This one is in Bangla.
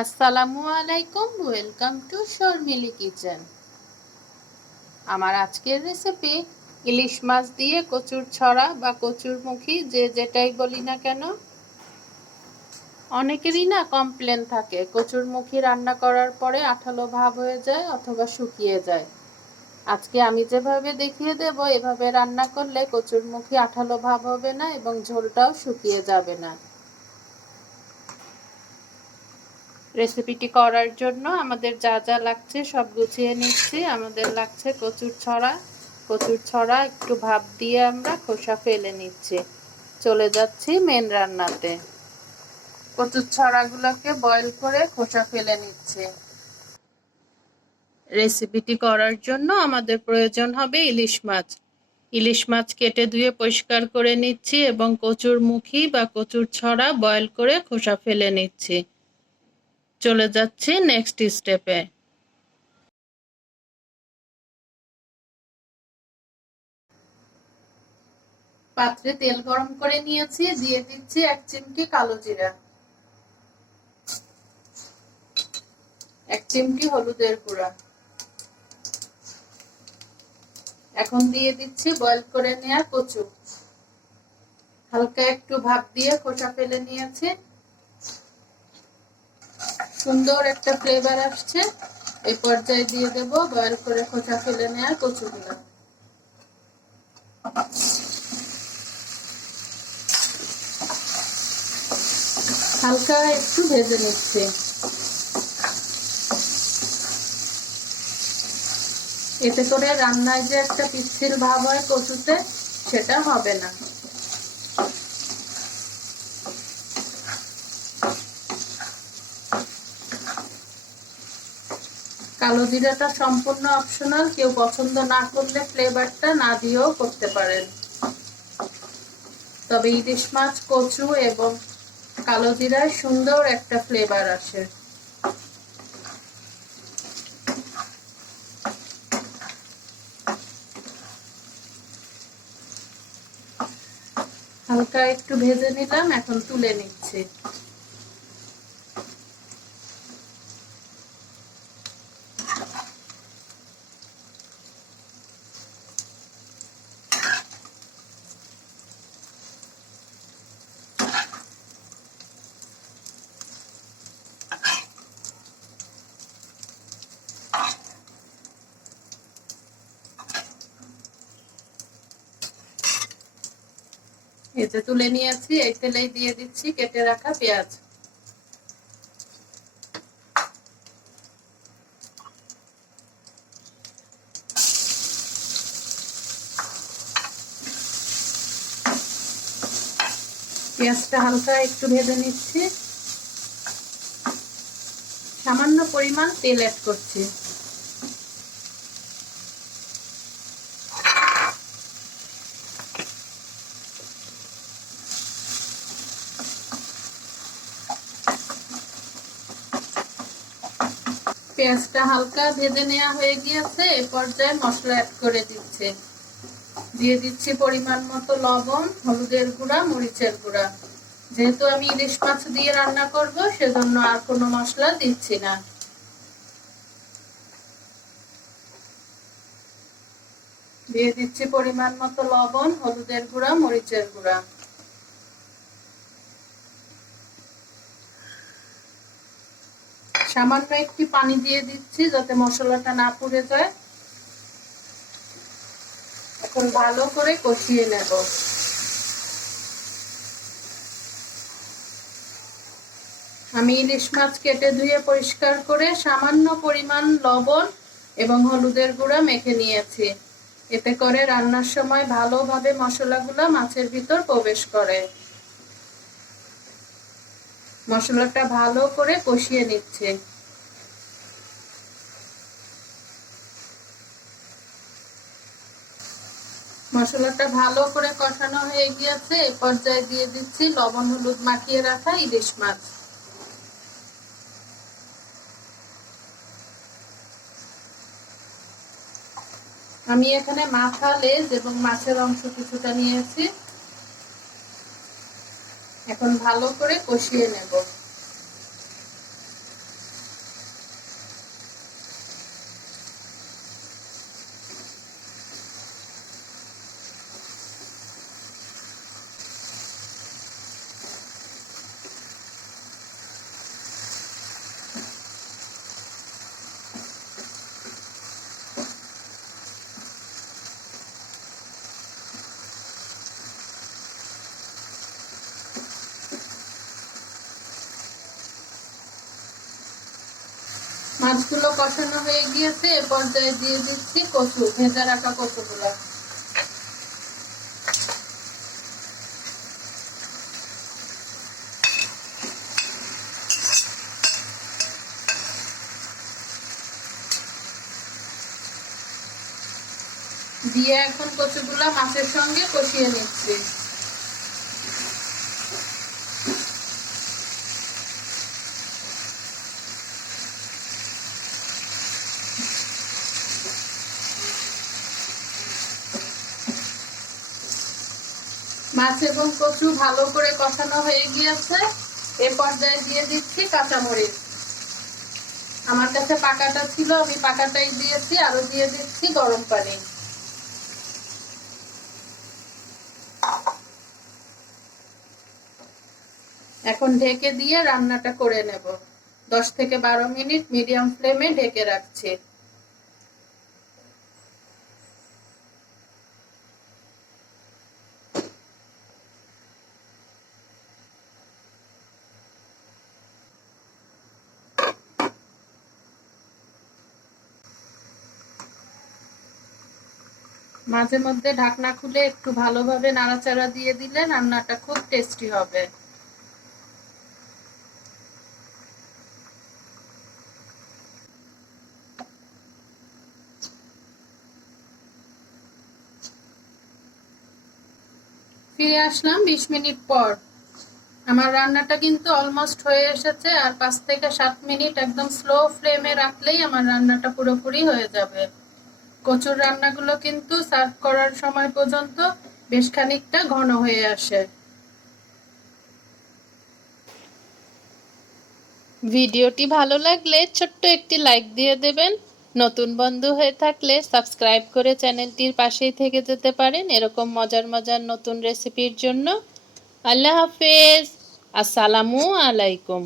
আসসালামু আলাইকুম, ওয়েলকাম টু শর্মিলি কিচেন। আমার আজকের রেসিপি ইলিশ মাছ দিয়ে কচুর ছড়া বা কচুর মুখী, যে যেটাই বলি না কেন। অনেকেরই না কমপ্লেন থাকে, কচুর মুখী রান্না করার পরে আঠালো ভাব হয়ে যায় অথবা শুকিয়ে যায়। আজকে আমি যেভাবে দেখিয়ে দেব, এভাবে রান্না করলে কচুর মুখী আঠালো ভাব হবে না এবং ঝোলটাও শুকিয়ে যাবে না। রেসিপিটি করার জন্য আমাদের যা যা লাগছে সব গুছিয়ে নিচ্ছি। আমাদের লাগছে কচুর ছড়া। কচুর ছড়া একটু ভাপ দিয়ে আমরা খোসা ফেলে নিচ্ছি। চলে যাচ্ছি মেন রান্নাতে। কচুর ছড়াগুলোকে বয়েল করে খোসা ফেলে নিচ্ছি। রেসিপিটি করার জন্য আমাদের প্রয়োজন হবে ইলিশ মাছ। ইলিশ মাছ কেটে ধুয়ে পরিষ্কার করে নিচ্ছি এবং কচুর মুখী বা কচুর ছড়া বয়েল করে খোসা ফেলে নিচ্ছি। চলে যাচ্ছি নেক্সট স্টেপে পাত্রে তেল গরম করে নিয়েছি, দিয়ে দিচ্ছি এক চিমটি কালো জিরা। এক চিমটি হলুদের গুঁড়া। এখন দিয়ে দিচ্ছি বয়েল করে নেওয়া কচু। হালকা একটু ভাপ দিয়ে খোসা ফেলে নিয়েছি। সুন্দর একটা ফ্লেভার আসছে। এই পর্যায়ে দিয়ে দেব বয়েল করে খোসা ফেলে নেওয়া কচুগুলো। হালকা একটু ভেজে নিচ্ছি। এতে করে রান্নায় যে একটা পিচ্ছিল ভাব হয় কচুতে, সেটা হবে না। কালো জিরাটা সম্পূর্ণ অপশনাল কেউ পছন্দ না করলে ফ্লেভারটা না দিয়েও করতে পারেন। তবে ইলিশ মাছ, কচু এবং কালো জিরায় সুন্দর একটা ফ্লেভার আসে। হালকা একটু ভেজে নিলাম, এখন তুলে নিচ্ছি। এতে তুলে নিয়েছি, এই তেলেই দিয়ে দিচ্ছি, কেটে রাখা পেঁয়াজ। পেঁয়াজটা হালকা একটু ভেজে নিচ্ছি। সামান্য পরিমাণ তেল অ্যাড করছি। পেঁয়াজটা হালকা ভেজে নেওয়া হয়ে গিয়েছে, এ পর্যায়ে মশলা অ্যাড করে দিচ্ছে। দিয়ে দিচ্ছি পরিমাণ মতো লবণ, হলুদের গুঁড়া, মরিচের গুঁড়া। যেহেতু আমি ইলিশ মাছ দিয়ে রান্না করব, সেজন্য আর কোনো মশলা দিচ্ছি না। দিয়ে দিচ্ছি পরিমাণ মতো লবণ, হলুদের গুঁড়া, মরিচের গুঁড়া। সামান্য একটি পানি দিয়ে দিচ্ছি যাতে মশলাটা না পুড়ে যায়। এখন ভালো করে কষিয়ে নেব। আমি ইলিশ মাছ কেটে ধুয়ে পরিষ্কার করে সামান্য পরিমাণ লবণ এবং হলুদের গুঁড়া মেখে নিয়েছি। এতে করে রান্নার সময় ভালোভাবে মশলাগুলো মাছের ভিতর প্রবেশ করে। মশলাটা ভালো করে কষিয়ে নিচ্ছে। মশলাটা ভালো করে কষানো হয়ে গিয়েছে, এ পর্যায়ে দিয়ে দিচ্ছি লবণ, হলুদ মাখিয়ে রাখা ইলিশ মাছ। আমি এখানে মাথা লেজ এবং মাছের অংশ কিছুটা নিয়েছি। এখন ভালো করে কষিয়ে নেব। মাছগুলো কষানো হয়ে গিয়েছে, এ পর্যায়ে দিয়ে দিচ্ছি কচু, ভেজে রাখা কচুগুলো। দিয়ে এখন কচুগুলা মাছের সঙ্গে কষিয়ে নিচ্ছি। মাছ এবং কচু ভালো করে কষানো হয়ে গিয়েছে। এ পর্যায়ে দিয়ে দিচ্ছি কাঁচামরিচ। আমার কাছে পাকাটা ছিল, আমি পাকাটাই দিয়েছি, আরও দিয়ে দিচ্ছি গরম পানি। এখন ঢেকে দিয়ে রান্নাটা করে নেব। দশ থেকে বারো মিনিট মিডিয়াম ফ্লেমে ঢেকে রাখছি। মাঝে মধ্যে ঢাকনা খুলে একটু ভালোভাবে নাড়াচাড়া দিয়ে দিলে রান্নাটা খুব টেস্টি হবে। ফিরে আসলাম বিশ মিনিট পর। আমার রান্নাটা কিন্তু অলমোস্ট হয়ে এসেছে আর পাঁচ থেকে সাত মিনিট একদম স্লো ফ্লেমে রাখলেই আমার রান্নাটা পুরোপুরি হয়ে যাবে। কচুর রান্নাগুলো কিন্তু সার্ভ করার সময় পর্যন্ত বেশ খানিকটা ঘন হয়ে আসে। ভিডিওটি ভালো লাগলে ছোট্ট একটি লাইক দিয়ে দেবেন। নতুন বন্ধু হয়ে থাকলে সাবস্ক্রাইব করে চ্যানেলটির পাশেই থেকে যেতে পারেন এরকম মজার মজার নতুন রেসিপির জন্য। আল্লাহ হাফেজ। আসসালামু আলাইকুম।